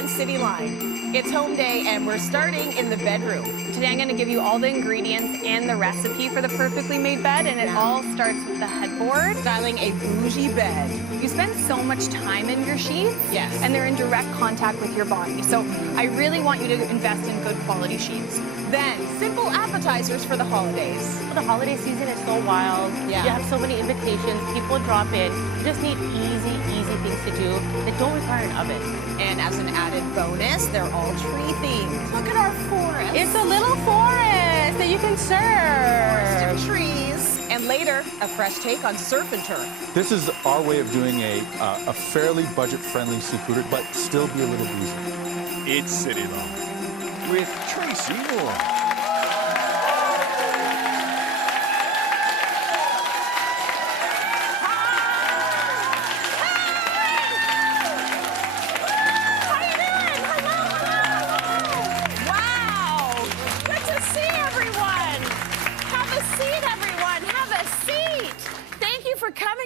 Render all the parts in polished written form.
on Cityline. It's home day and we're starting in the bedroom. Today I'm going to give you all the ingredients and the recipe for the perfectly made bed, and it all starts with the headboard. Styling a bougie bed. You spend so much time in your sheets, Yes. and they're in direct contact with your body. So I really want you to invest in good quality sheets. Then, simple appetizers for the holidays. The holiday season is so wild. Yeah. You have so many invitations. People drop in. You just need easy things to do that don't require an oven. And as an added bonus, they're all tree themed. Look at our forest. It's a little forest that you can serve. Forest of trees. And later, a fresh take on surf and turf. This is our way of doing a fairly budget-friendly sea-cuterie, but still be a little bougie. It's Cityline with Tracy Moore.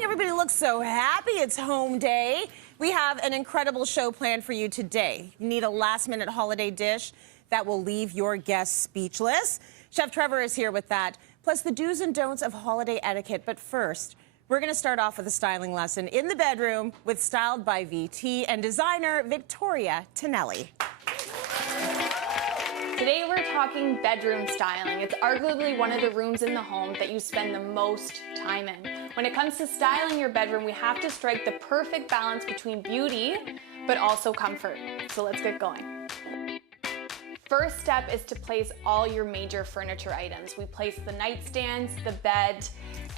Everybody looks so happy. It's home day. We have an incredible show planned for you today. You need a last-minute holiday dish that will leave your guests speechless. Chef Trevor is here with that, plus the do's and don'ts of holiday etiquette. But first, we're going to start off with a styling lesson in the bedroom with Styled by VT and designer Victoria Tonelli. Today we're talking bedroom styling. It's arguably one of the rooms in the home that you spend the most time in. When it comes to styling your bedroom, we have to strike the perfect balance between beauty, but also comfort. So let's get going. First step is to place all your major furniture items. We place the nightstands, the bed,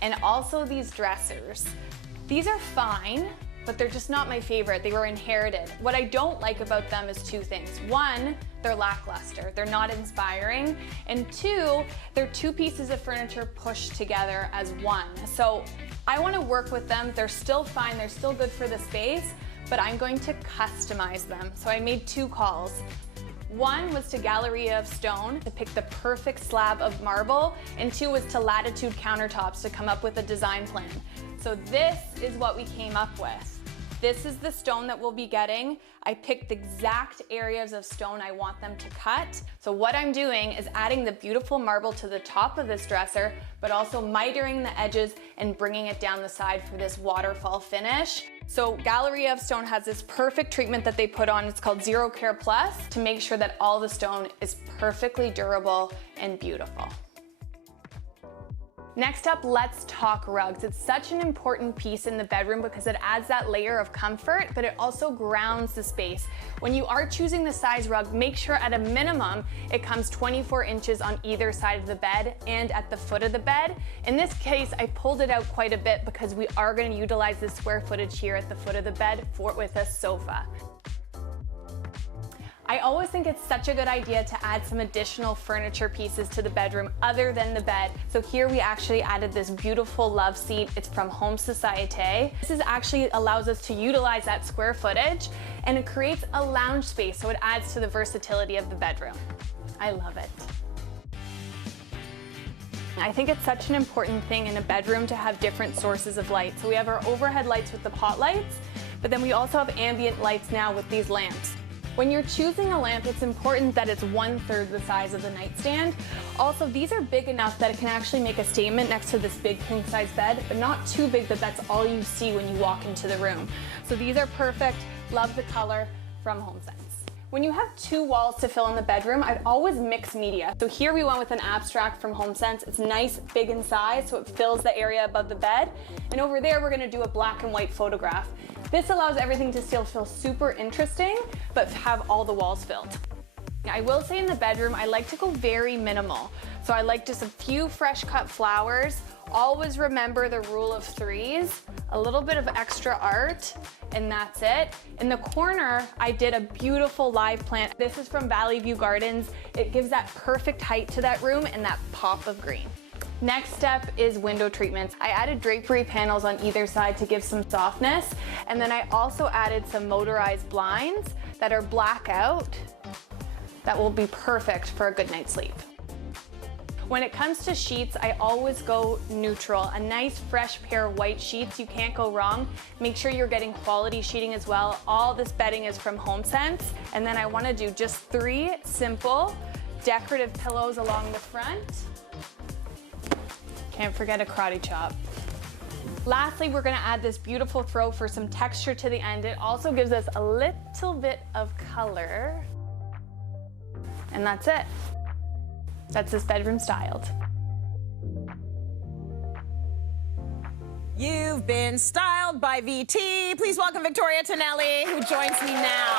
and also these dressers. These are fine, but they're just not my favorite. They were inherited. What I don't like about them is two things. One, they're lackluster. They're not inspiring. And two, they're two pieces of furniture pushed together as one. So I want to work with them. They're still fine. They're still good for the space, but I'm going to customize them. So I made two calls. One was to Galleria of Stone to pick the perfect slab of marble, and two was to Latitude Countertops to come up with a design plan. So this is what we came up with. This is the stone that we'll be getting. I picked the exact areas of stone I want them to cut. So what I'm doing is adding the beautiful marble to the top of this dresser, but also mitering the edges and bringing it down the side for this waterfall finish. So Galleria of Stone has this perfect treatment that they put on. It's called Zero Care Plus to make sure that all the stone is perfectly durable and beautiful. Next up, let's talk rugs. It's such an important piece in the bedroom because it adds that layer of comfort, but it also grounds the space. When you are choosing the size rug, make sure at a minimum it comes 24 inches on either side of the bed and at the foot of the bed. In this case, I pulled it out quite a bit because we are going to utilize the square footage here at the foot of the bed with a sofa. I always think it's such a good idea to add some additional furniture pieces to the bedroom other than the bed. So here we actually added this beautiful love seat. It's from Home Society. This actually allows us to utilize that square footage, and it creates a lounge space, so it adds to the versatility of the bedroom. I love it. I think it's such an important thing in a bedroom to have different sources of light. So we have our overhead lights with the pot lights, but then we also have ambient lights now with these lamps. When you're choosing a lamp, it's important that it's 1/3 the size of the nightstand. Also, these are big enough that it can actually make a statement next to this big king-size bed, but not too big that that's all you see when you walk into the room. So these are perfect. Love the color from HomeSense. When you have two walls to fill in the bedroom, I'd always mix media. So here we went with an abstract from HomeSense. It's nice, big in size, so it fills the area above the bed. And over there, we're gonna do a black and white photograph. This allows everything to still feel super interesting, but have all the walls filled. I will say in the bedroom, I like to go very minimal. So I like just a few fresh cut flowers. Always remember the rule of threes, a little bit of extra art, and that's it. In the corner, I did a beautiful live plant. This is from Valley View Gardens. It gives that perfect height to that room and that pop of green. Next step is window treatments. I added drapery panels on either side to give some softness, and then I also added some motorized blinds that are blackout that will be perfect for a good night's sleep. When it comes to sheets, I always go neutral. A nice fresh pair of white sheets, you can't go wrong. Make sure you're getting quality sheeting as well. All this bedding is from HomeSense. And then I wanna do just 3 simple decorative pillows along the front. Can't forget a karate chop. Lastly, we're gonna add this beautiful throw for some texture to the end. It also gives us a little bit of color. And that's it. That's this bedroom styled. You've been styled by VT. Please welcome Victoria Tonelli, who joins me now.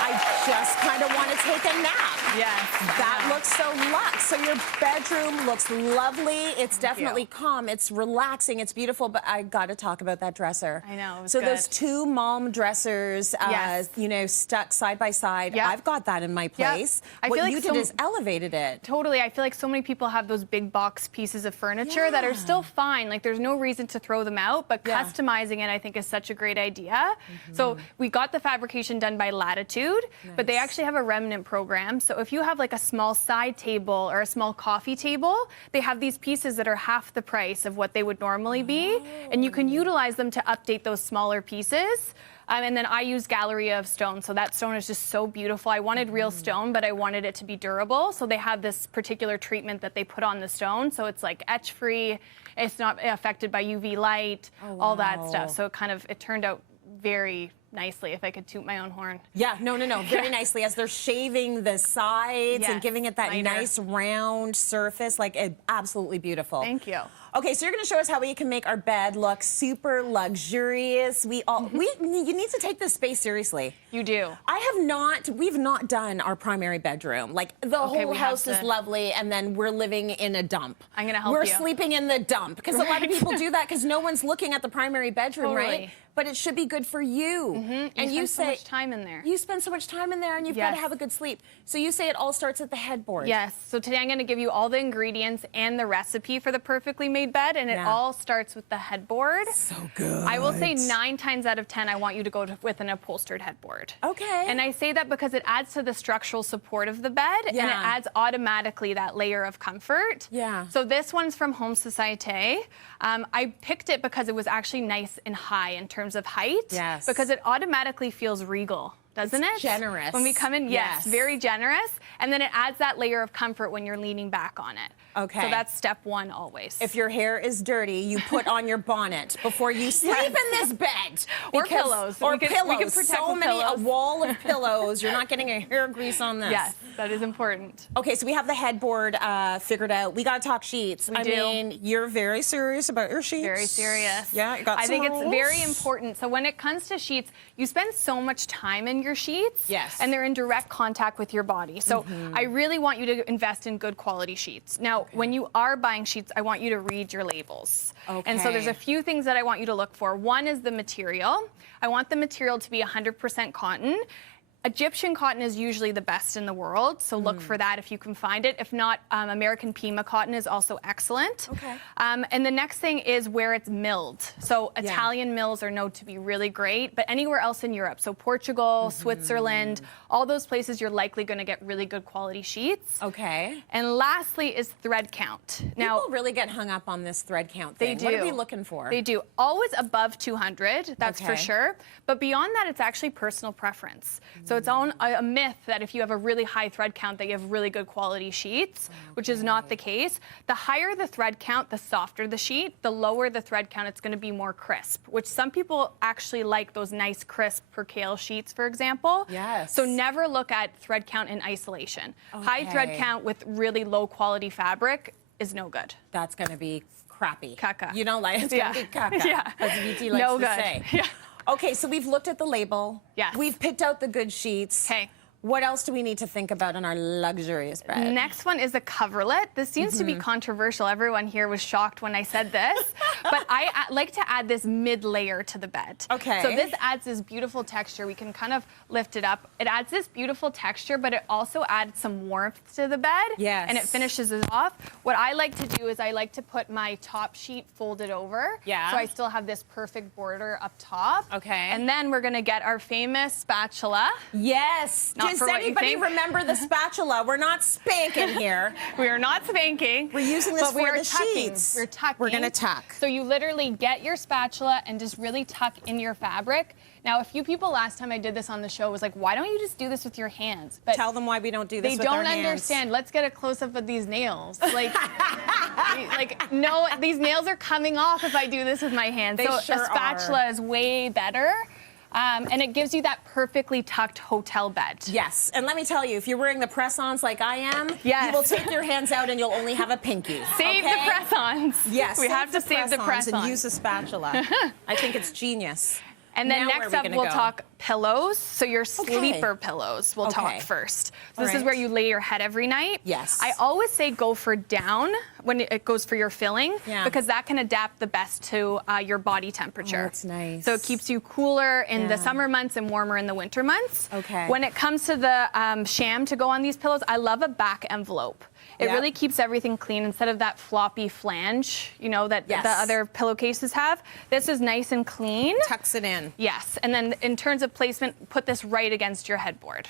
I just kind of want to take a nap. Yes. That looks so luxe. So your bedroom looks lovely. It's definitely calm. It's relaxing. It's beautiful. But I got to talk about that dresser. I know. It was so good. those 2 mom dressers, Yes. you know, stuck side by side. Yep. I've got that in my place. I What feel like you did is elevated it. Totally. I feel like so many people have those big box pieces of furniture that are still fine. Like there's no reason to throw them out, but customizing it I think is such a great idea. So we got the fabrication done by Latitude, but they actually have a remnant program. So if you have like a small side table or a small coffee table, they have these pieces that are half the price of what they would normally be, and you can utilize them to update those smaller pieces. And then I use Galleria of Stone, so that stone is just so beautiful. I wanted real stone, but I wanted it to be durable, so they have this particular treatment that they put on the stone, so it's like etch-free, it's not affected by UV light, all that stuff. So it turned out very nicely, if I could toot my own horn. Yeah, no, very nicely, as they're shaving the sides and giving it that lighter. nice round surface, like absolutely beautiful. Thank you. Okay, so you're going to show us how we can make our bed look super luxurious. You need to take this space seriously. You do. We've not done our primary bedroom. Like the whole house is lovely, and then we're living in a dump. I'm going to help We're you. sleeping in the dump, because a lot of people do that because no one's looking at the primary bedroom, right? But it should be good for you. And you spend so much time in there. You spend so much time in there, and you've got to have a good sleep. So you say it all starts at the headboard. Yes. So today I'm going to give you all the ingredients and the recipe for the perfectly made bed, and it all starts with the headboard. So good. I will say 9 times out of 10, I want you to go with an upholstered headboard. Okay. And I say that because it adds to the structural support of the bed, and it adds automatically that layer of comfort. Yeah. So this one's from Home Society. I picked it because it was actually nice and high in terms of height. Yes. Because it automatically feels regal. Doesn't it? Generous. When we come in, yes, very generous. And then it adds that layer of comfort when you're leaning back on it. Okay. So that's step 1 always. If your hair is dirty, you put on your bonnet before you sleep in this bed. Or pillows. Or pillows. We can protect so many, pillows. a wall of pillows. You're not getting a hair grease on this. Yes, that is important. Okay, so we have the headboard figured out. We got to talk sheets. We do. Mean, you're very serious about your sheets. Very serious. Yeah, you got I some think rules? it's very important. So when it comes to sheets, you spend so much time in your sheets. Yes. And they're in direct contact with your body. So I really want you to invest in good quality sheets. Now, when you are buying sheets, I want you to read your labels. Okay. And so there's a few things that I want you to look for. One is the material. I want the material to be 100% cotton. Egyptian cotton is usually the best in the world, so look for that if you can find it. If not, American Pima cotton is also excellent. Okay. And the next thing is where it's milled. So Italian mills are known to be really great, but anywhere else in Europe, so Portugal, Switzerland, all those places you're likely going to get really good quality sheets. Okay. And lastly is thread count. Now, people really get hung up on this thread count they thing. do. What are we looking for? They do. Always above 200, that's for Okay. sure. But beyond that, it's actually personal preference. So it's a myth that if you have a really high thread count that you have really good quality sheets, which is not the case. The higher the thread count, the softer the sheet. The lower the thread count, it's going to be more crisp, which some people actually like those nice crisp percale sheets, for example. Yes. So never look at thread count in isolation. High thread Okay. count with really low quality fabric is no good. That's going to be crappy. Caca. You know, like it's going to be caca, Yeah. as VT likes No to good. say. Yeah. Okay, so we've looked at the label. Yes. We've picked out the good sheets. Okay. What else do we need to think about in our luxurious bed? Next one is a coverlet. This seems to be controversial. Everyone here was shocked when I said this, but I like to add this mid-layer to the bed. Okay. So this adds this beautiful texture. We can kind of lift it up. It adds this beautiful texture, but it also adds some warmth to the bed. Yes. And it finishes it off. What I like to do is I like to put my top sheet folded over. Yeah. So I still have this perfect border up top. Okay. And then we're gonna get our famous spatula. Yes. Not Does anybody remember the spatula? We're not spanking here. We are not spanking. We're using this but we for are the tucking. sheets. We're tucking. We're gonna tuck. So you literally get your spatula and just really tuck in your fabric. Now, a few people last time I did this on the show was like, why don't you just do this with your hands? But tell them why we don't do this with our hands. They don't understand. Let's get a close-up of these nails. Like, no, these nails are coming off if I do this with my hands. They so sure a spatula is way better. And it gives you that perfectly tucked hotel bed. Yes, and let me tell you, if you're wearing the press-ons like I am, yes. you will take your hands out and you'll only have a pinky. Save the press-ons. Yes, we have to save the press-ons. And use a spatula. I think it's genius. And then next up, we'll talk pillows. So your sleeper pillows we'll talk first. So this is where you lay your head every night. Yes. I always say go for down when it goes for your filling because that can adapt the best to your body temperature. Oh, that's nice. So it keeps you cooler in the summer months and warmer in the winter months. Okay. When it comes to the sham to go on these pillows, I love a back envelope. It really keeps everything clean instead of that floppy flange, you know, that the other pillowcases have. This is nice and clean. Tucks it in. Yes, and then in terms of placement, put this right against your headboard.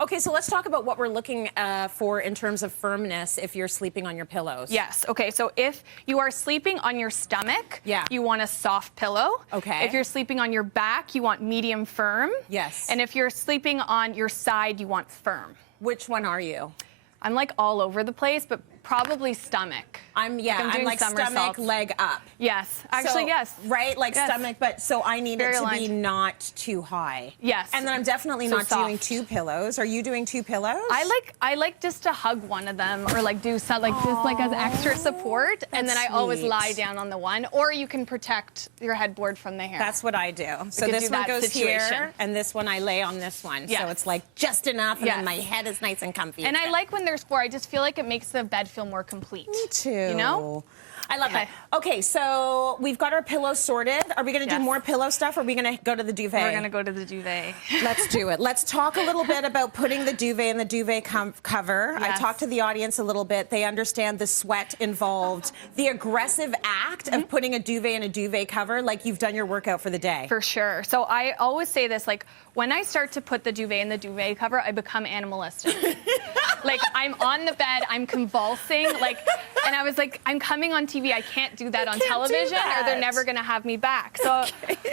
Okay, so let's talk about what we're looking for in terms of firmness if you're sleeping on your pillows. Yes, okay, so if you are sleeping on your stomach, you want a soft pillow. Okay. If you're sleeping on your back, you want medium firm. Yes. And if you're sleeping on your side, you want firm. Which one are you? I'm like all over the place, but probably stomach. I'm like stomach, leg up. Yes, actually, yes. Right, like stomach, but so I need it to be not too high. Yes. And then I'm definitely not doing 2 pillows. Are you doing 2 pillows? I like just to hug one of them or like do some just like as extra support, and then I always lie down on the one, or you can protect your headboard from the hair. That's what I do. So this one goes here, and this one I lay on this one. Yes. So it's like just enough, and then my head is nice and comfy. And I like when there's 4. I just feel like it makes the bed feel more complete. Me too. You know? I love it. Okay, so we've got our pillows sorted. Are we going to do more pillow stuff, or are we going to go to the duvet? We're going to go to the duvet. Let's do it. Let's talk a little bit about putting the duvet in the duvet cover. I talked to the audience a little bit. They understand the sweat involved, the aggressive act of putting a duvet in a duvet cover, like you've done your workout for the day. For sure. So I always say this, like, when I start to put the duvet in the duvet cover, I become animalistic. Like, I'm on the bed, I'm convulsing, like, and I was like, I'm coming on TV, I can't do that on television, or they're never gonna have me back. So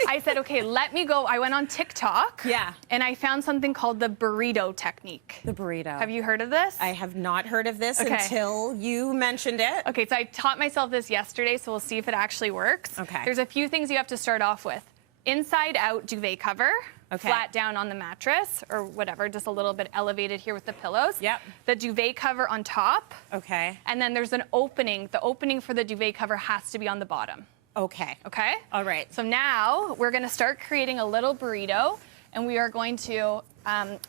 I said, okay, let me go. I went on TikTok, and I found something called the burrito technique. The burrito. Have you heard of this? I have not heard of this until you mentioned it. Okay, so I taught myself this yesterday, so we'll see if it actually works. Okay. There's a few things you have to start off with. Inside out duvet cover. Flat down on the mattress or whatever, just a little bit elevated here with the pillows. Yep. The duvet cover on top. Okay. And then there's an opening. The opening for the duvet cover has to be on the bottom. Okay. Okay? All right. So now we're going to start creating a little burrito, and we are going to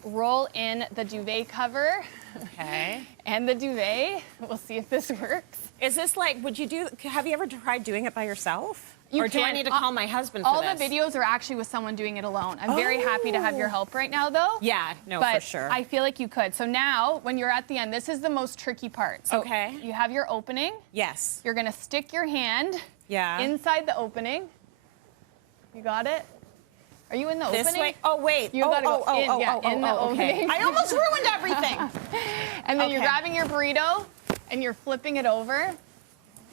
roll in the duvet cover. Okay. And the duvet. We'll see if this works. Is this like, have you ever tried doing it by yourself? Or do I need to call my husband for all this? The videos are actually with someone doing it alone. I'm very happy to have your help right now, though. Yeah, no, but for sure. I feel like you could. So now, when you're at the end, this is the most tricky part. So you have your opening. Yes. You're gonna stick your hand inside the opening. You got it? Are you in the opening? This way? Oh, wait. You gotta go in the opening. I almost ruined everything. And then you're grabbing your burrito, and you're flipping it over.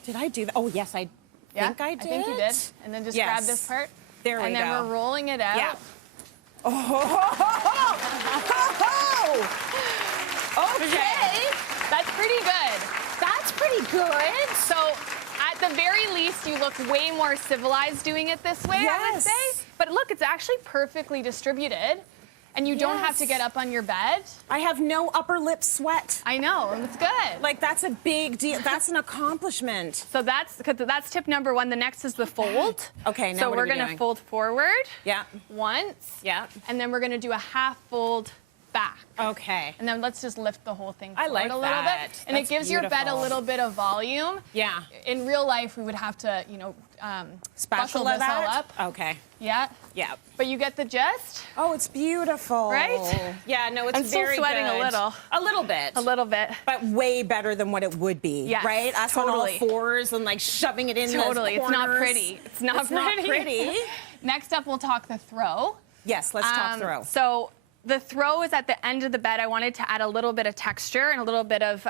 Did I do that? Oh, yes, I think I did. I think you did. And then just grab this part. There we go. And then we're rolling it out. Yeah. Okay. That's pretty good. That's pretty good. So at the very least, you look way more civilized doing it this way, I would say. But look, it's actually perfectly distributed. And you don't have to get up on your bed. I have no upper lip sweat. I know, it's good. Like, that's a big deal. That's an accomplishment. So that's tip number 1. The next is the fold. Okay, now so what we're are we gonna doing? fold forward. Yeah. Once. Yeah. And then we're gonna do a half fold back. Okay. And then let's just lift the whole thing forward like a little that. bit. And it gives your bed a little bit of volume. Yeah. In real life, we would have to, you know, buckle Spatula this all that? up. Okay. Yeah. Yeah. But you get the gist? Oh, it's beautiful. Right? Yeah, no, it's I'm still very sweating good. a little. A little bit. A little bit. But way better than what it would be. Yes, right? Us on all fours and like shoving it in Totally. the It's not corners. pretty. It's not pretty. Not pretty. Next up, we'll talk the throw. Yes, let's talk throw. So The throw is at the end of the bed. I wanted to add a little bit of texture and a little bit of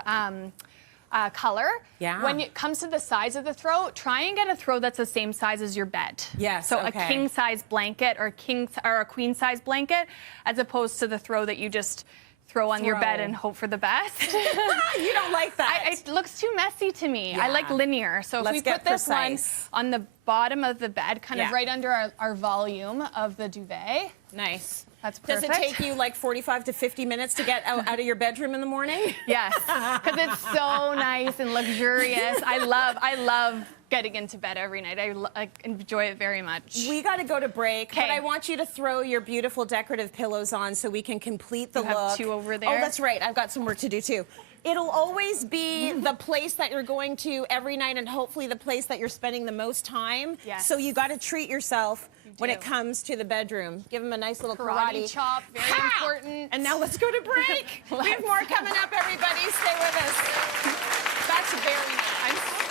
color. Yeah. When it comes to the size of the throw, try and get a throw that's the same size as your bed. Yes, So okay. a king size blanket or a queen size blanket, as opposed to the throw that you just throw on your bed and hope for the best. You don't like that. It looks too messy to me. Yeah. I like linear. So if Let's we get put this precise. one on the bottom of the bed, kind Yeah. of right under our volume of the duvet. Nice. That's Does perfect. it take you like 45 to 50 minutes to get out of your bedroom in the morning? Yes, because it's so nice and luxurious. I love getting into bed every night. I enjoy it very much. We got to go to break, but Okay. I want you to throw your beautiful decorative pillows on so we can complete the You have look. two over Oh, there? that's right. I've got some work to do too. It'll always be the place that you're going to every night and hopefully the place that you're spending the most time. Yes. So you got to treat yourself when do. it comes to the bedroom. Give them a nice little Karate chop, very Ha! important. And now let's go to break. We have more coming up, everybody. Stay with us. That's very nice.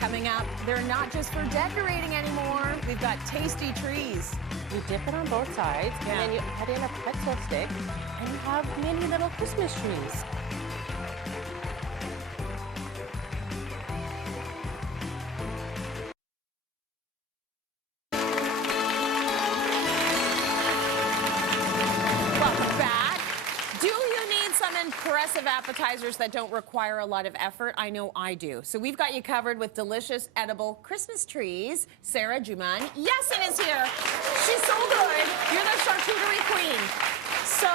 Coming up, they're not just for decorating anymore. We've got tasty trees. You dip it on both sides, Yeah. and then you add in a pretzel stick, and you have mini little Christmas trees. Welcome back. Do you need some impressive appetizers that don't require a lot of effort? I know I do. So we've got you covered with delicious, edible Christmas trees. Sarah Juman Yesin is here. She's so good. You're the charcuterie queen. So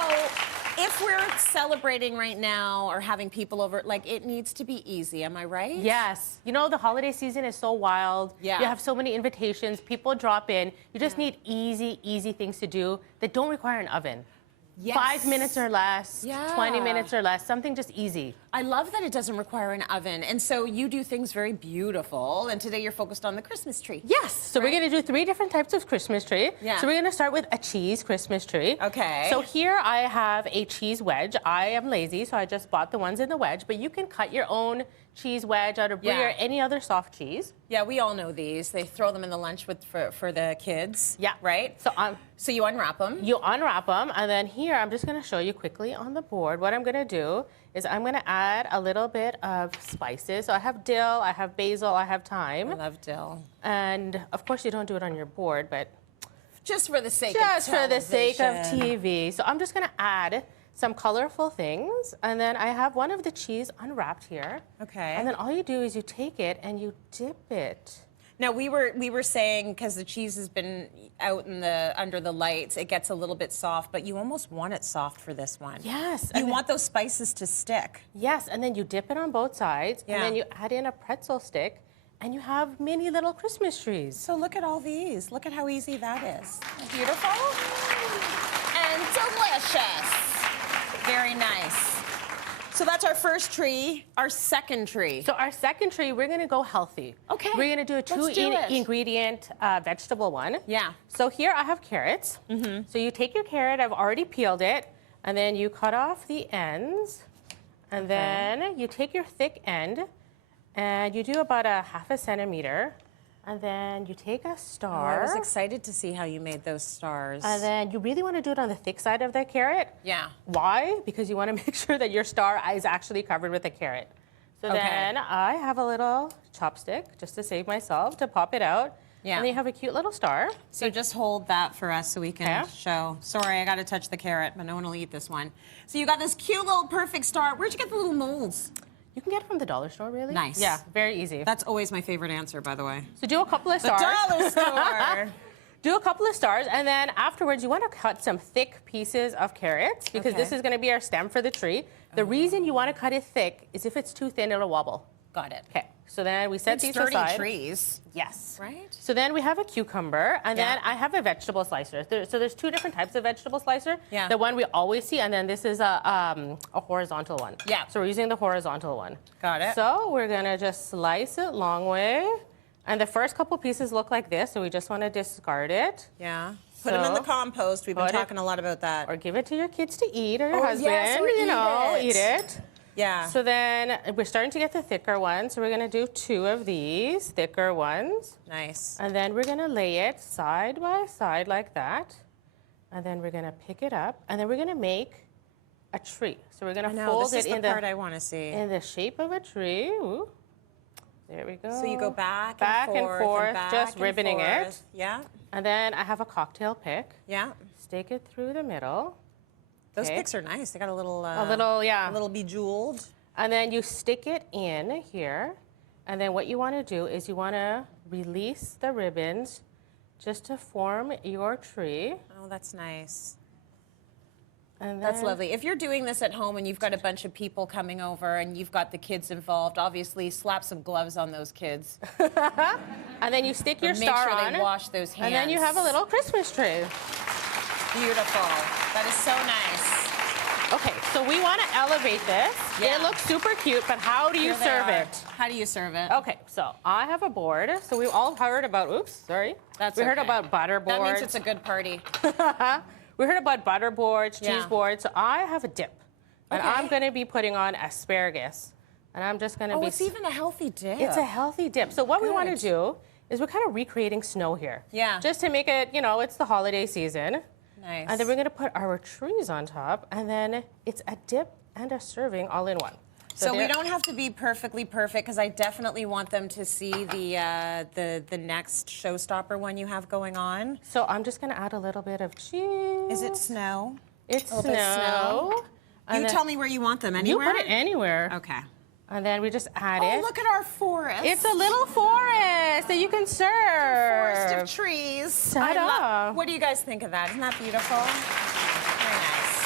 if we're celebrating right now or having people over, like, it needs to be easy. Am I right? Yes. You know, the holiday season is so wild. Yeah. You have so many invitations. People drop in. You just need easy things to do that don't require an oven. Yes. 5 minutes or less, Yeah. 20 minutes or less, something just easy. I love that it doesn't require an oven. And so you do things very beautiful. And today you're focused on the Christmas tree. Yes. So we're going to do 3 different types of Christmas tree. Yeah. So we're going to start with a cheese Christmas tree. Okay. So here I have a cheese wedge. I am lazy, so I just bought the ones in the wedge. But you can cut your own cheese wedge out of brie Yeah. or any other soft cheese. Yeah, we all know these. They throw them in the lunch for the kids. Yeah. Right? So you unwrap them. You unwrap them, and then here I'm just going to show you quickly on the board. What I'm going to do is I'm going to add a little bit of spices. So I have dill, I have basil, I have I thyme. love dill. And of course you don't do it on your board, but Just for the sake just of for the sake of television. TV. So I'm just going to add some colorful things, and then I have one of the cheese unwrapped here. Okay. And then all you do is you take it and you dip it. Now we were saying, because the cheese has been out in under the lights, it gets a little bit soft, but you almost want it soft for this one. Yes. You want those spices to stick. Yes, and then you dip it on both sides, Yeah. and then you add in a pretzel stick, and you have mini little Christmas trees. So look at all these. Look at how easy that is. Beautiful and delicious. Very nice. So that's our first tree. Our second tree. So our second tree, we're gonna go healthy. Okay, We're gonna do a let's do it. ingredient vegetable one. Yeah. So here I have carrots. So you take your carrot, I've already peeled it, and then you cut off the ends, and then you take your thick end, and you do about a 1/2 centimeter, and then you take a Oh, I star. was excited to see how you made those stars. And then you really want to do it on the thick side of the carrot. Yeah. Why? Because you want to make sure that your star is actually covered with a carrot. So Okay. then I have a little chopstick, just to save myself, to pop it out. Yeah. And then you have a cute little star. So just hold that for us so we can Okay. show. Sorry, I got to touch the carrot, but no one will eat this one. So you got this cute little perfect star. Where'd you get the little molds? You can get it from the dollar store, really. Nice. Yeah, very easy. That's always my favorite answer, by the way. So do a couple of The stars. dollar store. Do a couple of stars, and then afterwards you want to cut some thick pieces of carrots, because Okay. this is going to be our stem for the tree. The reason you want to cut it thick is if it's too thin, it'll wobble. Got it. Okay, so then we set It's these 30 aside. trees, Yes. right? So then we have a cucumber, and then Yeah. I have a vegetable slicer. So there's 2 different types of vegetable slicer. Yeah. The one we always see, and then this is a horizontal one. Yeah. So we're using the horizontal one. Got it. So we're gonna just slice it long way, and the first couple pieces look like this, so we just want to discard it. Yeah. Put them in the So, compost. We've been put it- talking a lot about that. Or give it to your kids to eat, or your Oh, husband. yes, or you know, eat eat it. Yeah. So then we're starting to get the thicker ones. So we're going to do 2 of these thicker ones. Nice. And then we're going to lay it side by side like that. And then we're going to pick it up. And then we're going to make a tree. So we're going to fold this it is in the part I want to see. in the shape of a tree. Ooh. There we go. So you go back and forth, back just and ribboning forth. it. Yeah. And then I have a cocktail pick. Yeah. Stick it through the middle. Those Okay. picks are nice. They got a little yeah. a little bejeweled. And then you stick it in here. And then what you want to do is you want to release the ribbons just to form your tree. Oh, that's nice. And That's then- lovely. If you're doing this at home and you've got a bunch of people coming over and you've got the kids involved, obviously slap some gloves on those kids. And then you stick your Make star sure on. they wash those hands. And then you have a little Christmas tree. Beautiful. That is so nice. Okay, so we want to elevate this. Yeah. It looks super cute, but how do you Here they serve are. it? How do you serve it? Okay, so I have a board. So we all heard about, oops, sorry. That's We heard okay. about butter boards. That means it's a good party. We heard about butter boards, cheese Yeah. boards. So I have a dip. And Okay. I'm going to be putting on asparagus. And I'm just going to Oh, be... it's even a healthy dip. It's a healthy dip. So what we want to Good. do is we're kind of recreating snow here. Yeah. Just to make it, you know, it's the holiday season. Nice. And then we're going to put our trees on top. And then it's a dip and a serving all in one. So we there- don't have to be perfectly perfect because I definitely want them to see the next showstopper one you have going on. So I'm just going to add a little bit of cheese. Is it snow? It's a little bit of snow. And You then- tell me where you want them. You Anywhere? put it anywhere. Okay. And then we just add Oh, it. look at our forest. It's a little forest that you can serve. forest of trees. Ta-da. What do you guys think of that? Isn't that beautiful? Very nice.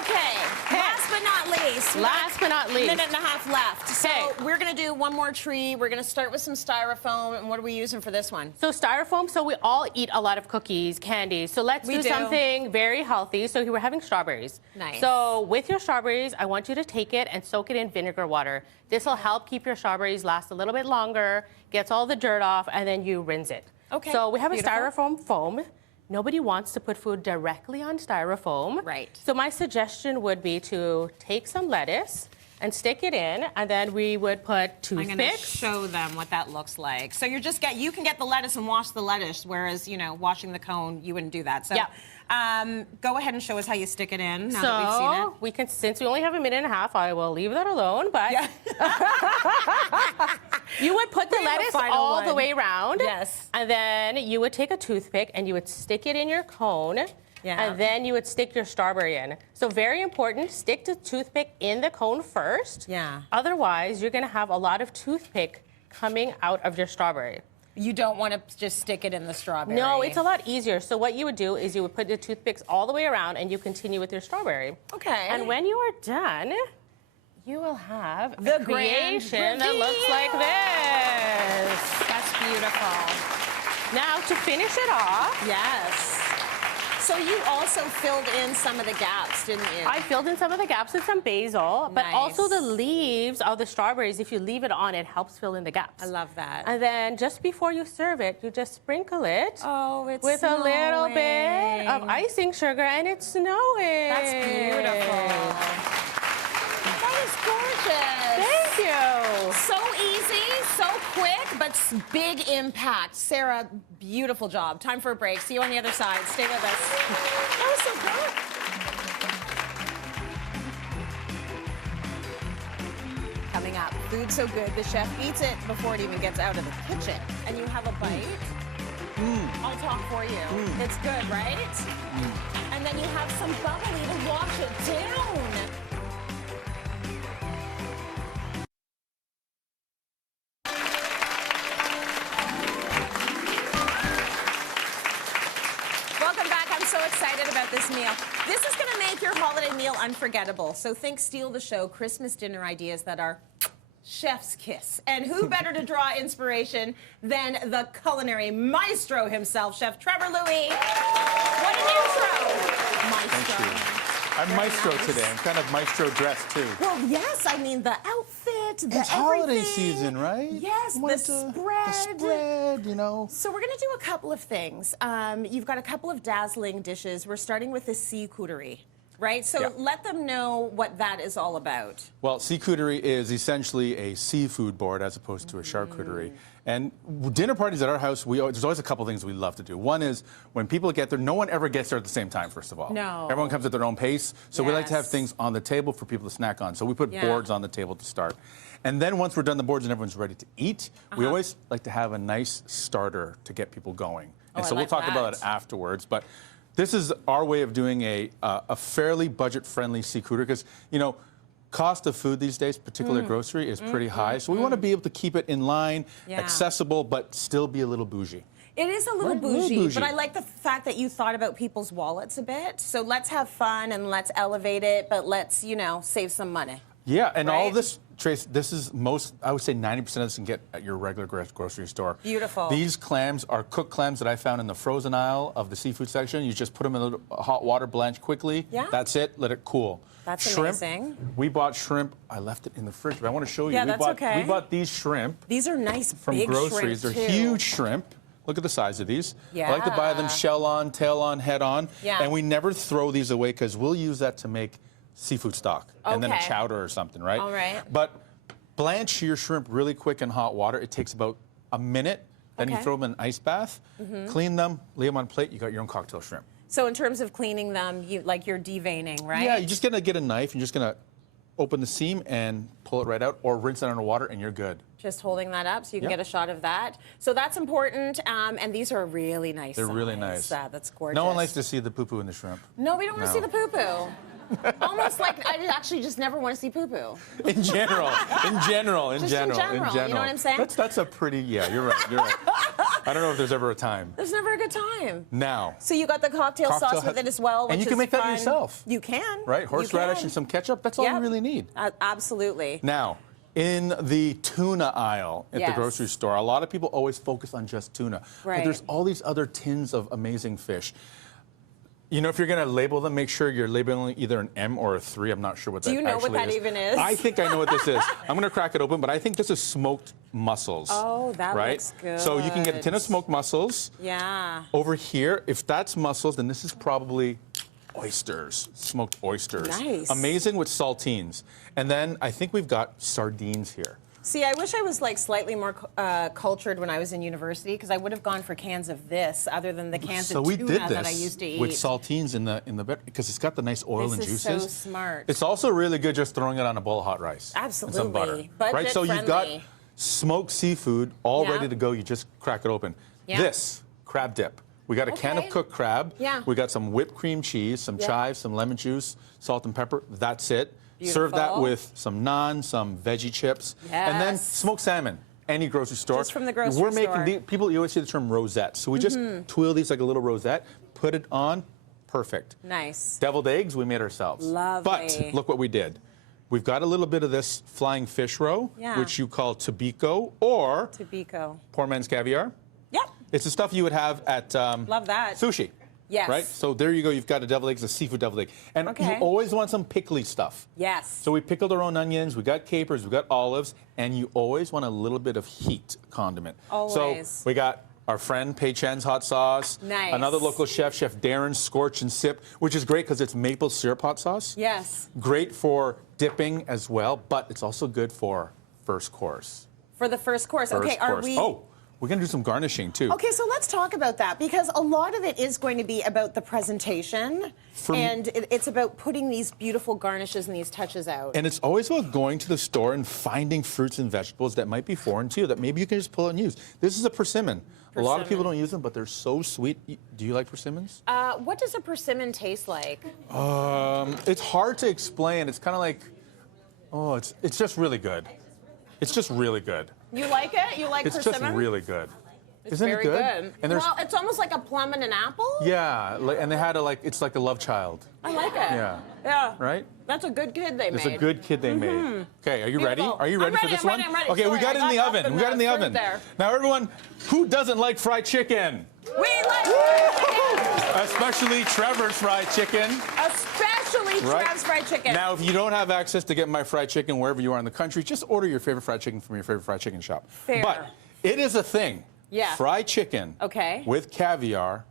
Okay. Last but not least. we got Last but not least. a minute and a half left. So Okay. we're going to do one more tree. We're going to start with some styrofoam. And what are we using for this one? So styrofoam, so we all eat a lot of cookies, candy. So let's We do do. something very healthy. So here we're having strawberries. Nice. So with your strawberries, I want you to take it and soak it in vinegar water. This will help keep your strawberries last a little bit longer, gets all the dirt off, and then you rinse it. Okay, So we have beautiful. a styrofoam foam. Nobody wants to put food directly on styrofoam. Right. So my suggestion would be to take some lettuce and stick it in, and then we would put I'm going to toothpicks. show them what that looks like. So you can get the lettuce and wash the lettuce, whereas, you know, washing the cone, you wouldn't do that. So Yeah. go ahead and show us how you stick it in now that we've seen it. So we can, since we only have a minute and a half, I will leave that alone. But Yeah. you would put the We have a lettuce final all the one. way around. Yes. And then you would take a toothpick and you would stick it in your cone. Yeah. And then you would stick your strawberry in. So very important, stick the toothpick in the cone first. Yeah. Otherwise, you're going to have a lot of toothpick coming out of your strawberry. You don't want to just stick it in the strawberry. No, it's a lot easier. So what you would do is you would put the toothpicks all the way around and you continue with your strawberry. Okay. And when you are done, you will have The a grand creation that looks like this. That's beautiful. Now to finish it off, Yes. So you also filled in some of the gaps, didn't you? I filled in some of the gaps with some basil, but also the Nice. leaves of the strawberries, if you leave it on, it helps fill in the gaps. I love that. And then just before you serve it, you just sprinkle it Oh, it's with a little bit snowing. of icing sugar, and it's snowing. That's beautiful. That is gorgeous. Thank you. So easy, so quick, but big impact. Sarah, beautiful job. Time for a break. See you on the other side. Stay with us. That was so good. Coming up, food so good, the chef eats it before it even gets out of the kitchen. And you have a bite. I'll talk for you. It's good, right? And then you have some bubbly to wash it down. Welcome back. I'm so excited about this meal. This is going to make your holiday meal unforgettable. So think Steal the Show Christmas dinner ideas that are chef's kiss. And who better to draw inspiration than the culinary maestro himself, Chef Trevor Lui. What an intro. Maestro. Thank you. I'm Very maestro nice. today. I'm kind of maestro dressed too. Well, yes, I mean the outfit, the It's holiday everything. season, right? Yes, You the want spread. The spread, you know. So we're going to do a couple of things. You've got a couple of dazzling dishes. We're starting with the Sea-cuterie. right? So Yeah. let them know what that is all about. Well, Sea-cuterie is essentially a seafood board as opposed to a charcuterie. And dinner parties at our house, there's always a couple things we love to do. One is when people get there, no one ever gets there at the same time, first of all. No. Everyone comes at their own pace. So we like to have Yes. things on the table for people to snack on. So we put Yeah. boards on the table to start. And then once we're done the boards and everyone's ready to eat, we always like to have a nice starter to get people going. And I so like we'll talk about that. it afterwards. But this is our way of doing a fairly budget-friendly sea-cuterie because, you know, cost of food these days, particularly grocery, is pretty high. So we want to be able to keep it in line, Yeah. accessible, but still be a little bougie. It is a little Right, a little bougie, bougie. but I like the fact that you thought about people's wallets a bit. So let's have fun and let's elevate it, but let's, you know, save some money. Yeah, and all Right? of this, Trace, this is I would say 90% of this you can get at your regular grocery store. Beautiful. These clams are cooked clams that I found in the frozen aisle of the seafood section. You just put them in a little hot water, blanch quickly. Yeah. That's it, let it cool. That's shrimp, amazing. We bought shrimp. I left it in the fridge, but I want to show you. Yeah, we that's bought, okay. We bought these shrimp These are nice from big groceries. shrimp, They're too. huge shrimp. Look at the size of these. I like to buy them Yeah. shell on, tail on, head on. Yeah. And we never throw these away because we'll use that to make seafood stock and then a Okay. chowder or something, right? All right. But blanch your shrimp really quick in hot water. It takes about a minute. Then you Okay. throw them in an ice bath, clean them, lay them on a plate. You got your own cocktail shrimp. So in terms of cleaning them, you're deveining, right? Yeah, you're just gonna get a knife. You're just gonna open the seam and pull it right out, or rinse it under water, and you're good. Just holding that up so you can Yep. get a shot of that. So that's important, and these are really nice. They're really size. nice. That's gorgeous. No one likes to see the poo-poo in the shrimp. No, we don't want to No. see the poo-poo. Almost like I actually just never want to see poo-poo. In general, in general, Just in general, you know what I'm saying? That's a pretty, yeah, you're right, you're right. I don't know if there's ever a time. There's never a good time. Now, So you got the cocktail sauce with it as well, which and you is can make that fun. yourself. You can. Right? You Horseradish can. and some ketchup, that's all Yep. you really need. Absolutely. Now, in the tuna aisle at the Yes. grocery store, a lot of people always focus on just tuna. Right. But there's all these other tins of amazing fish. You know, if you're going to label them, make sure you're labeling either an M or a 3. I'm not sure what that Do you know what actually that is. even is? I think I know what this is. I'm going to crack it open, but I think this is smoked mussels. Oh, that right? looks good. So you can get a tin of smoked mussels. Yeah. Over here, if that's mussels, then this is probably oysters, smoked oysters. Nice. Amazing with saltines. And then I think we've got sardines here. See, I wish I was like slightly more cultured when I was in university because I would have gone for cans of this other than the cans So of we tuna did that I this used to eat. with saltines in the bed because it's got the nice oil This and is juices. so smart. It's also really good just throwing it on a bowl of hot rice. Absolutely. And some butter. Budget right? So you've got friendly. smoked seafood all Yeah. ready to go. You just crack it open. Yeah. This crab dip. We got a can of Okay. cooked crab. Yeah. We got some whipped cream cheese, some Yeah. chives, some lemon juice, salt and pepper. That's it. Serve that Beautiful. with some naan, some veggie chips, and then Yes. smoked salmon. Any grocery store. Just from the grocery We're making store. people, you always see the term rosette. So we just twirl these like a little rosette, put it on, perfect. Nice. Deviled eggs, we made ourselves. Lovely. But look what we did. We've got a little bit of this flying fish roe, Yeah. which you call tobiko or Tobiko. poor man's caviar. Yep. It's the stuff you would have at Love that. sushi. Yes. Right? So there you go. You've got a deviled egg, it's a seafood deviled egg. And you Okay. always want some pickly stuff. Yes. So we pickled our own onions, we got capers, we got olives, and you always want a little bit of heat condiment. Always. So we got our friend Pei Chen's hot sauce. Nice. Another local chef, Chef Darren's Scorch and Sip, which is great because it's maple syrup hot sauce. Yes. Great for dipping as well, but it's also good for first course. For the first course. Okay, First are course. we? Oh, we're going to do some garnishing too. Okay, so let's talk about that because a lot of it is going to be about the presentation and it's about putting these beautiful garnishes and these touches out. And it's always about going to the store and finding fruits and vegetables that might be foreign to you, that maybe you can just pull out and use. This is a persimmon. A lot of people don't use them, but they're so sweet. Do you like persimmons? What does a persimmon taste like? It's hard to explain. It's kind of like, it's just really good. It's just really good. You like it? You like It's persimmon? just really good. It's Isn't very it good? good. And there's, Well, it's almost like a plum and an apple. yeah, and they had it's like a love child, I like it. Yeah. Yeah. right? That's a good kid they It's made. a good kid they made. Okay, are you ready? Beautiful. Are you ready I'm for ready, this I'm one? ready, I'm ready. Okay, we Sorry, got it in I the got oven. up We got it in the fruit oven. there. Now, everyone, who doesn't like fried chicken? We like fried chicken. Especially Trevor's fried chicken. Especially Right? Trev's fried chicken. Now, if you don't have access to get my fried chicken wherever you are in the country, just order your favorite fried chicken from your favorite fried chicken shop. Fair. But it is a thing. Yeah. Fried chicken Okay. with caviar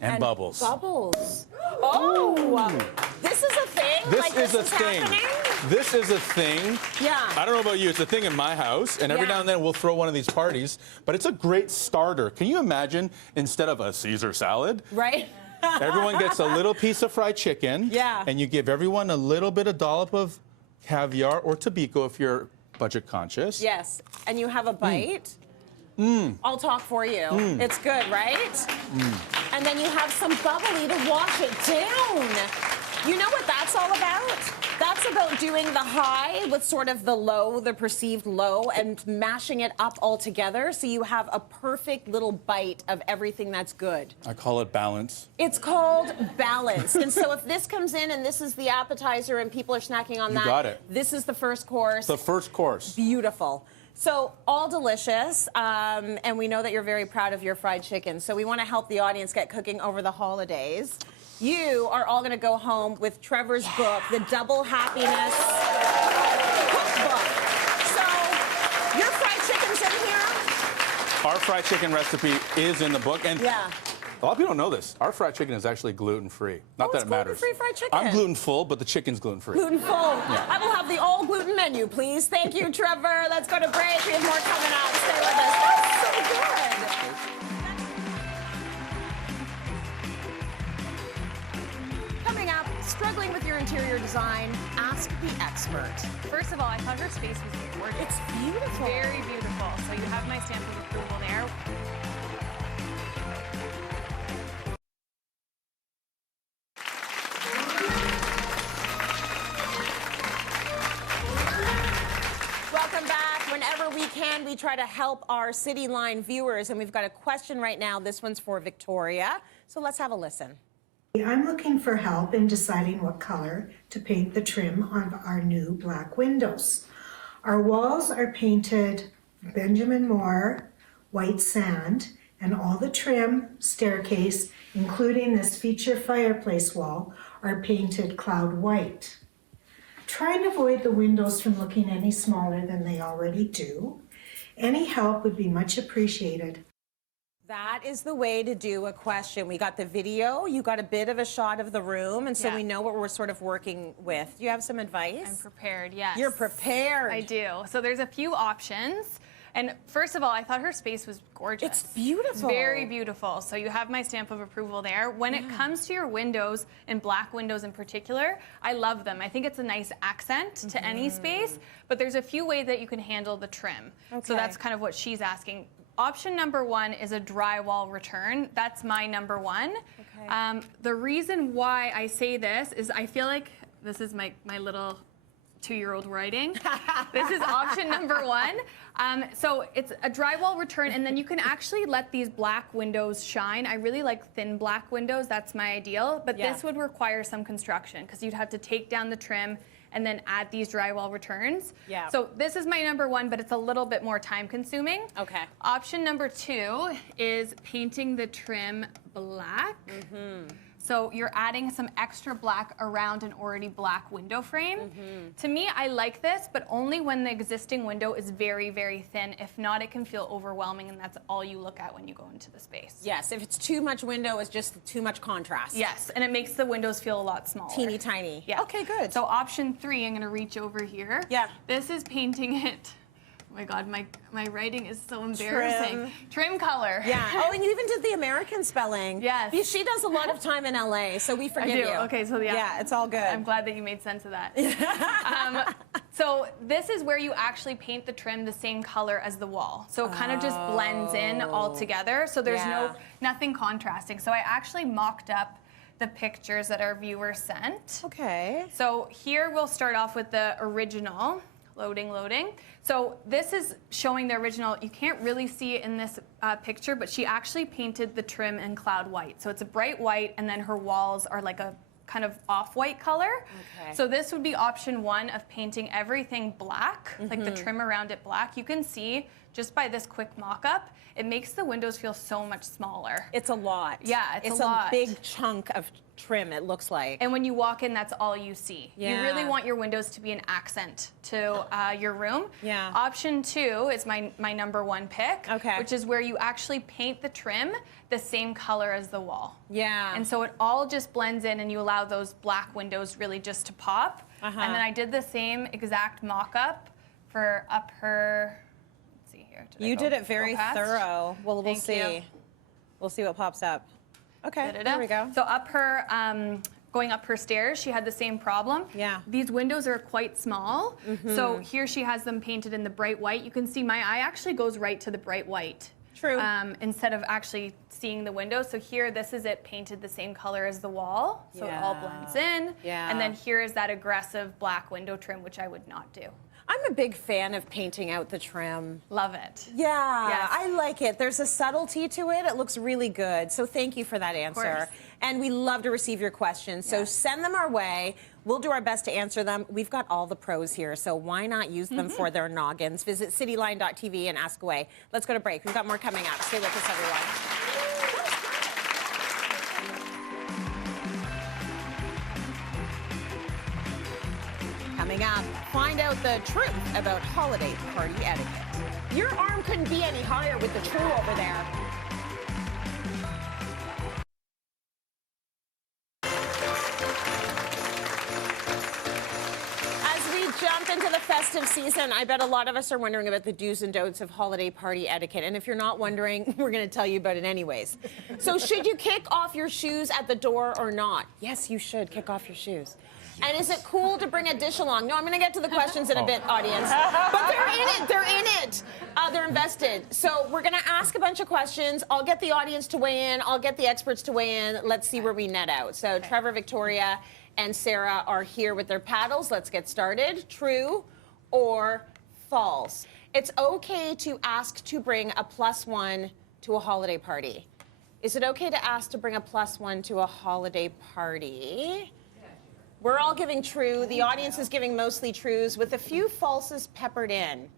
And bubbles. Bubbles. Oh, this is a thing? This is a thing. Happening? This is a thing. Yeah. I don't know about you, it's a thing in my house, and every Yeah. now and then we'll throw one of these parties, but it's a great starter. Can you imagine, instead of a Caesar salad, Right? everyone gets a little piece of fried chicken, Yeah. and you give everyone a little bit of dollop of caviar or tobacco if you're budget conscious. Yes. And you have a bite. I'll talk for you. It's good, right? And then you have some bubbly to wash it down. You know what that's all about? That's about doing the high with sort of the low, the perceived low, and mashing it up all together so you have a perfect little bite of everything that's good. I call it balance. It's called balance. And so if this comes in and this is the appetizer and people are snacking on You that, got it. this is the first course. The first course. Beautiful. So all delicious, and we know that you're very proud of your fried chicken. So we want to help the audience get cooking over the holidays. You are all going to go home with Trevor's book, The Double Happiness Cookbook. So your fried chicken's in here? Our fried chicken recipe is in the book, and Yeah. a lot of people don't know this. Our fried chicken is actually gluten-free. Not Oh, that it's it matters. gluten-free fried chicken. I'm gluten-full, but the chicken's gluten-free. Gluten-full. I will have the all-gluten menu, please. Thank you, Trevor. Let's go to break. We have more coming up. Stay with us. That's so good. Coming up, struggling with your interior design? Ask the expert. First of all, I thought her space was gorgeous. It's beautiful. Very beautiful. So you have my stamp of approval there. Welcome back. Whenever we can, we try to help our Cityline viewers, and we've got a question right now. This one's for Victoria. So let's have a listen. I'm looking for help in deciding what color to paint the trim on our new black windows. Our walls are painted Benjamin Moore white sand, and all the trim, staircase, including this feature fireplace wall, are painted cloud white. Try and avoid the windows from looking any smaller than they already do. Any help would be much appreciated. That is the way to do a question. We got the video, you got a bit of a shot of the room, and so Yeah. we know what we're sort of working with. Do you have some advice? I'm prepared, yes. You're prepared. I do. So there's a few options. And first of all, I thought her space was gorgeous. It's beautiful. Very beautiful. So you have my stamp of approval there. When it comes to your windows, and black windows in particular, I love them. I think it's a nice accent to any space, but there's a few ways that you can handle the trim. So Okay. that's kind of what she's asking. Option number one is a drywall return. That's my number one. Okay. The reason why I say this is I feel like this is my little 2-year-old writing. This is option number one. So it's a drywall return, and then you can actually let these black windows shine. I really like thin black windows. That's my ideal. But Yeah. this would require some construction because you'd have to take down the trim and then add these drywall returns. Yeah. So this is my number one, but it's a little bit more time consuming. Okay. Option number two is painting the trim black. So you're adding some extra black around an already black window frame. To me, I like this, but only when the existing window is very, very thin. If not, it can feel overwhelming, and that's all you look at when you go into the space. Yes, if it's too much window, it's just too much contrast. Yes, and it makes the windows feel a lot smaller. Teeny tiny. Yeah. Okay, good. So option three, I'm gonna reach over here. Yeah. This is painting it. Oh my God, my writing is so embarrassing. Trim color. Yeah. Oh, and you even did the American spelling. Yes. She does a lot of time in LA, so we I forgive do. you. Okay, so yeah. Yeah, it's all good. I'm glad that you made sense of that. So this is where you actually paint the trim the same color as the wall. So it kind of just blends in all together. So there's Yeah. nothing contrasting. So I actually mocked up the pictures that our viewers sent. Okay. So here we'll start off with the original. Loading. So this is showing the original. You can't really see it in this picture, but she actually painted the trim in cloud white. So it's a bright white, and then her walls are like a kind of off-white color. Okay. So this would be option one of painting everything black, like the trim around it black. You can see just by this quick mock-up, it makes the windows feel so much smaller. It's a lot. Yeah, it's a a lot. big chunk of trim, it looks like. And when you walk in, that's all you see. You Yeah. really want your windows to be an accent to your room. Yeah. Option 2 is my number 1 pick, Okay. which is where you actually paint the trim the same color as the wall. Yeah. And so it all just blends in and you allow those black windows really just to pop. Uh-huh. And then I did the same exact mock-up for upper, let's see here. You did it very go past? thorough. Well, we'll Thank see. you. We'll see what pops up. Okay, Da-da-da. there we go. So up her, going up her stairs, she had the same problem. Yeah. These windows are quite small. So here she has them painted in the bright white. You can see my eye actually goes right to the bright white. True. Instead of actually seeing the window. So here, this is it painted the same color as the wall. So it all Yeah. blends in. Yeah. And then here is that aggressive black window trim, which I would not do. I'm a big fan of painting out the trim. Love it. Yeah, Yes. I like it. There's a subtlety to it. It looks really good. So thank you for that answer. course. And we love to receive your questions. So Yes. send them our way. We'll do our best to answer them. We've got all the pros here, so why not use them for their noggins? Visit cityline.tv and ask away. Let's go to break. We've got more coming up. Stay with us, everyone. Coming up, find out the truth about holiday party etiquette. Your arm couldn't be any higher with the true over there. As we jump into the festive season, I bet a lot of us are wondering about the do's and don'ts of holiday party etiquette. And if you're not wondering, we're going to tell you about it anyways. So should you kick off your shoes at the door or not? Yes, you should kick off your shoes. And is it cool to bring a dish along? No, I'm going to get to the questions in a bit, audience. But they're in it. They're in it. They're invested. So we're going to ask a bunch of questions. I'll get the audience to weigh in. I'll get the experts to weigh in. Let's see where we net out. So Trevor, Victoria, and Sarah are here with their paddles. Let's get started. True or false? It's okay to ask to bring a +1 to a holiday party. Is it okay to ask to bring a +1 to a holiday party? We're all giving true. The audience is giving mostly trues with a few falses peppered in.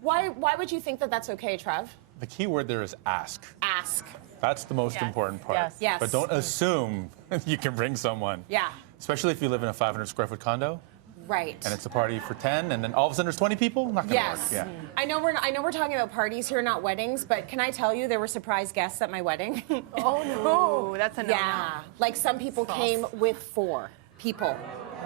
Why would you think that that's okay, Trev? The key word there is ask. Ask. That's the most Yes. important part. Yes. Yes. But don't assume you can bring someone. Yeah. Especially if you live in a 500 square foot condo Right. and it's a party for 10 and then all of a sudden there's 20 people. Not gonna Yes. work. Yeah. I know we're talking about parties here, not weddings, but can I tell you there were surprise guests at my wedding? Oh, no. That's a no-no. Yeah. Like some people came with 4 people.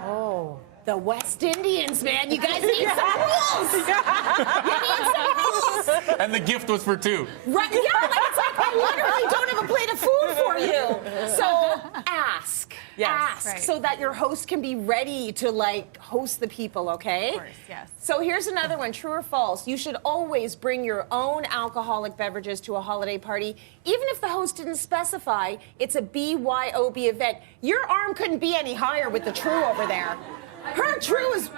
Oh. The West Indians, man. You guys need some rules. You need some rules. And the gift was for 2. Right, yeah, like it's like I literally don't have a plate of food for you. So ask. Yes. Ask Right. so that your host can be ready to like host the people, okay? Of course, yes. So here's another one, true or false. You should always bring your own alcoholic beverages to a holiday party, even if the host didn't specify it's a BYOB event. Your arm couldn't be any higher with the true over there. Her true is.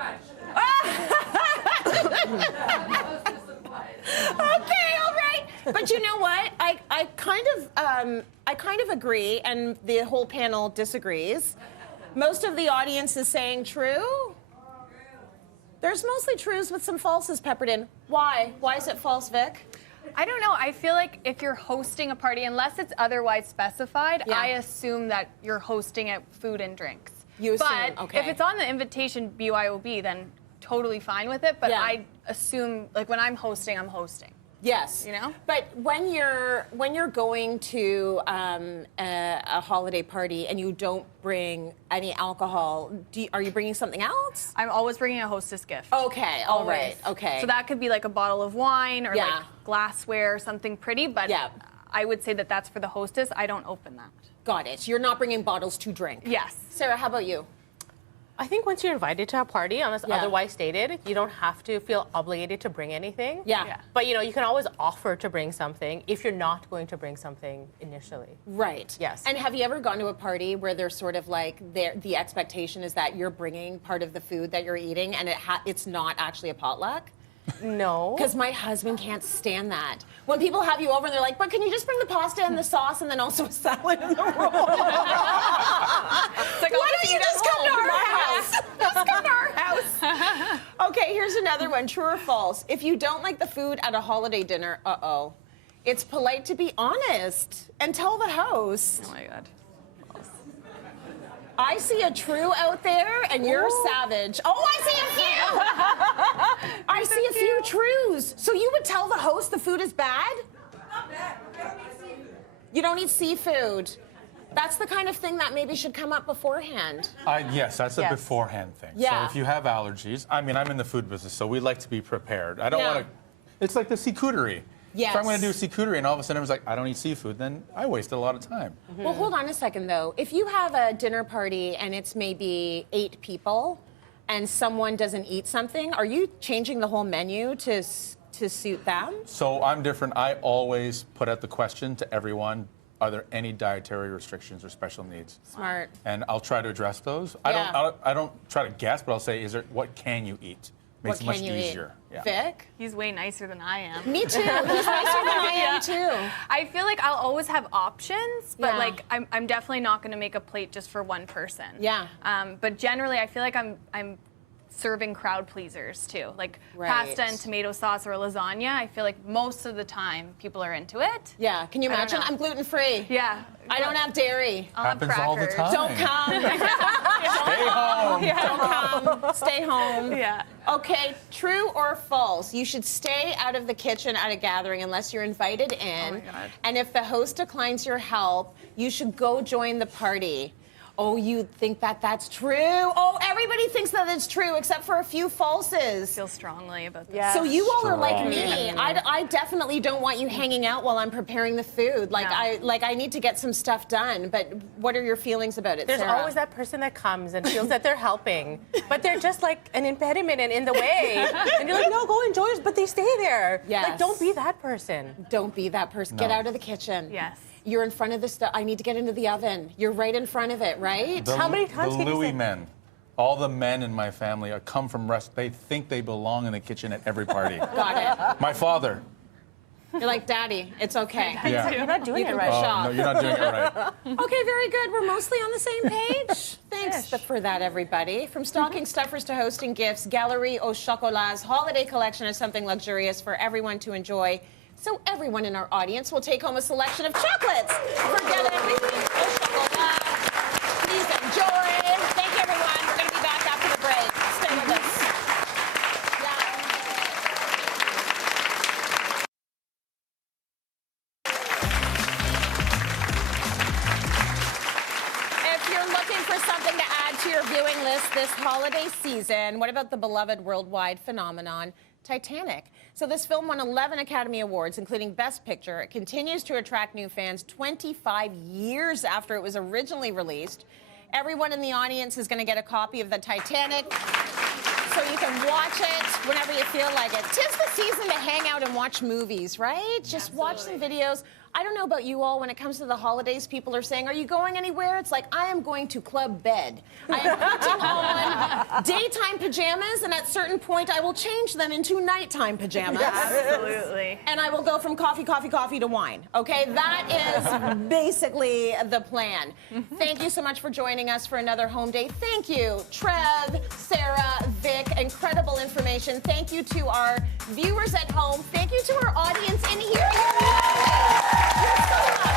Okay, all right. But you know what? I kind of agree, and the whole panel disagrees. Most of the audience is saying true. There's mostly trues with some falses peppered in. Why? Why is it false, Vic? I don't know. I feel like if you're hosting a party, unless it's otherwise specified, Yeah. I assume that you're hosting it food and drinks. You assume, but okay. if it's on the invitation BYOB, then totally fine with it. But Yeah. I assume, like when I'm hosting, I'm hosting. Yes. You know? But when you're going to a holiday party and you don't bring any alcohol, are you bringing something else? I'm always bringing a hostess gift. Okay. All Always. right. Okay. So that could be like a bottle of wine or Yeah. like glassware or something pretty. But Yeah. I would say that that's for the hostess. I don't open that. Got it. You're not bringing bottles to drink. Yes. Sarah, how about you? I think once you're invited to a party, unless Yeah. otherwise stated, you don't have to feel obligated to bring anything. Yeah. Yeah. But you can always offer to bring something if you're not going to bring something initially. Right. Yes. And have you ever gone to a party where there's sort of like the expectation is that you're bringing part of the food that you're eating and it's not actually a potluck? No. Because my husband can't stand that. When people have you over and they're like, but can you just bring the pasta and the sauce and then also a salad and the roll? It's like, Why don't you just come to our house? Just come to our house. Okay, here's another one. True or false? If you don't like the food at a holiday dinner, it's polite to be honest and tell the host. Oh my God. I see a true out there, and you're savage. Oh, I see a few. I see a few trues. So you would tell the host the food is bad? Not bad. I don't eat seafood. You don't eat seafood. That's the kind of thing that maybe should come up beforehand. Yes, that's a Yes. beforehand thing. Yeah. So if you have allergies, I mean, I'm in the food business, so we like to be prepared. I don't want to. It's like the Sea-cuterie. Yes. If I'm going to do a Sea-cuterie and all of a sudden everyone's like, I don't eat seafood, then I wasted a lot of time. Well, hold on a second, though. If you have a dinner party and it's maybe 8 people and someone doesn't eat something, are you changing the whole menu to suit them? So I'm different. I always put out the question to everyone, are there any dietary restrictions or special needs? Smart. And I'll try to address those. Yeah. I don't try to guess, but I'll say, what can you eat? Makes it What much can you easier. eat? Yeah. Vic? He's way nicer than I am. Me too. He's nicer than I am, too. I feel like I'll always have options, but Yeah. like I'm definitely not going to make a plate just for one person. Yeah. But generally, I feel like I'm serving crowd pleasers too, like Right. pasta and tomato sauce or lasagna. I feel like most of the time people are into it. Yeah. Can you I don't imagine? know. I'm gluten-free. Yeah. I don't have dairy. I'll have Happens all the crackers. time. Don't come. Stay home. Don't come. Stay home. Yeah. Okay, true or false? You should stay out of the kitchen at a gathering unless you're invited in. Oh my God. And if the host declines your help, you should go join the party. Oh, you think that that's true? Oh, everybody thinks that it's true except for a few falses. Feel strongly about this. Yeah. So you all are like Strong. me. I definitely don't want you hanging out while I'm preparing the food. Like No. I need to get some stuff done. But what are your feelings about it, There's Sarah? always that person that comes and feels that they're helping, but they're just like an impediment and in the way. And you're like, no, go enjoy it, but they stay there. Yes. Like, don't be that person. Don't be that person. Get No. out of the kitchen. Yes. You're in front of the stuff. I need to get into the oven. You're right in front of it, right? How many times The can you Louie say- men, all the men in my family come from they think they belong in the kitchen at every party. Got My father. it. You're like, Daddy, it's okay. Yeah. You're not doing You it can right. push Oh, off. no, you're not doing it right. Okay, very good. We're mostly on the same page. Thanks for that, everybody. From stocking stuffers to hosting gifts, Galerie Au Chocolat's holiday collection is something luxurious for everyone to enjoy. So everyone in our audience will take home a selection of chocolates. Forget everything Au Chocolat. Please enjoy. Thank you, everyone. We're going to be back after the break. Stay with us. If you're looking for something to add to your viewing list this holiday season, what about the beloved worldwide phenomenon, Titanic? So this film won 11 Academy Awards, including Best Picture. It continues to attract new fans 25 years after it was originally released. Everyone in the audience is going to get a copy of the Titanic, so you can watch it whenever you feel like it. 'Tis the season to hang out and watch movies, right? Just watch some videos. I don't know about you all, when it comes to the holidays, people are saying, are you going anywhere? It's like, I am going to club bed. I am putting on daytime pajamas, and at a certain point, I will change them into nighttime pajamas. Absolutely. And I will go from coffee to wine. Okay, that is basically the plan. Thank you so much for joining us for another home day. Thank you, Trev, Sarah, Vic. Incredible information. Thank you to our viewers at home. Thank you to our audience in here. You're so